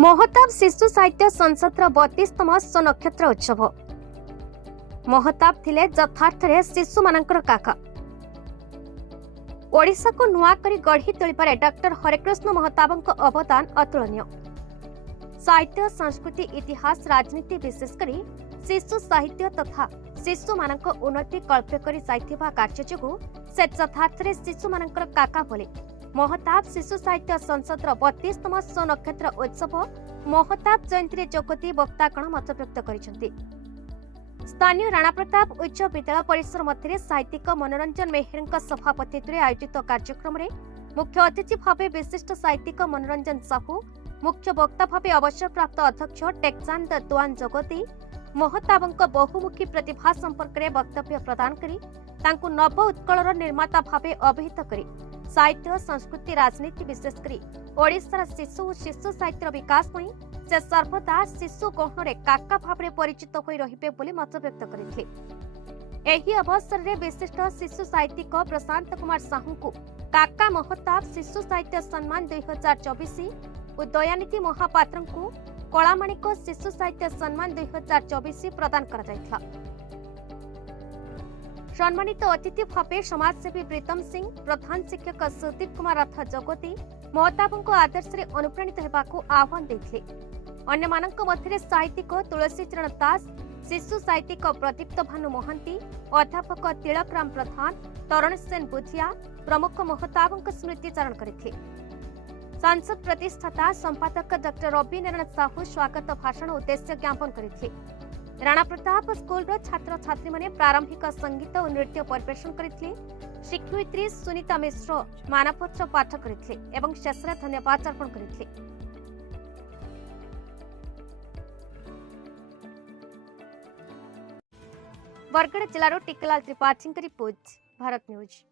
महताब शिशु साहित्य संसदर 32तम नक्षत्र उत्सव। महताब थिले यथार्थरे शिशु मानकर काका। ओडिशा को नुआ करी गढ़ी तोलिबारे डॉक्टर हरेकृष्ण महताबक अवदान अतुलनीय। साहित्य, संस्कृति, इतिहास, राजनीति विशेषकर शिशु साहित्य तथा शिशु मानक उन्नति कल्प्य करी जाइथिबा कार्य जोगु से यथार्थरे शिशु मानकर काका बोले महताब शिशु साहित्य संसदर 32तम नक्षत्र उत्सव महताब जयंती जोगदी वक्तागण मत व्यक्त करिसेंति। स्थानीय राणा प्रताप उच्च विद्यालय परिसर मध्य साहित्यिक मनोरंजन मेहर सभापतित्व आयोजित कार्यक्रम में मुख्य अतिथि भाव विशिष्ट साहित्यिक मनोरंजन साहू, मुख्य वक्ता भाव अवसरप्राप्त अध्यक्ष टेक्चांद दुआन जोगदी महताबंक बहुमुखी प्रतिभा संपर्क में वक्तव्य प्रदान करी तांकु नव उत्कलर निर्माता भाव अभिहित करी साहित्य, संस्कृति, राजनीति विशेषकर ओडिशार शिशु और शिशु साहित्य विकास में से सर्वदा शिशु गहन काका भाव परिचित होई रहिबे बोली मत व्यक्त करथिले। एही अवसर में विशिष्ट शिशु साहित्यिक प्रशांत कुमार साहू को काका महताब शिशु साहित्य सम्मान 2024 और दयानिधि महापात्र को कलामाणिक शिशु साहित्य सम्मान 2024 प्रदान करा जायथिला। सम्मानित अतिथि भाव समाजसेवी प्रीतम सिंह, प्रधान शिक्षक सुदीप कुमार रथ जोगदी महताबंक आदर्श रे अनुप्राणित हेबाकू आह्वान देथिले। अन्य मानक मध्य साहित्यिक तुलसी चरण दास, शिशु साहित्यिक प्रदीप्त भानु महांती, अध्यापक तिलकराम प्रधान, तरण सेन बुधिया प्रमुख महताबंक स्मृतिचारण करथिले। सांसद प्रतिष्ठाता संपादक डॉक्टर रवि नारायण साहू स्वागत भाषण उद्देश्य ज्ञापन करथिले। राणा प्रताप स्कूल छात्र छात्री माने प्रारंभिक संगीत और नृत्य परिवेषण करथिले। शिक्षयित्री सुनीता मिश्र मानपत्र पाठ करथिले एवं शेष धन्यवाद अर्पण करथिले। बरगड़ जिलार टिकलाल त्रिपाठी रिपोर्ट, भारत न्यूज।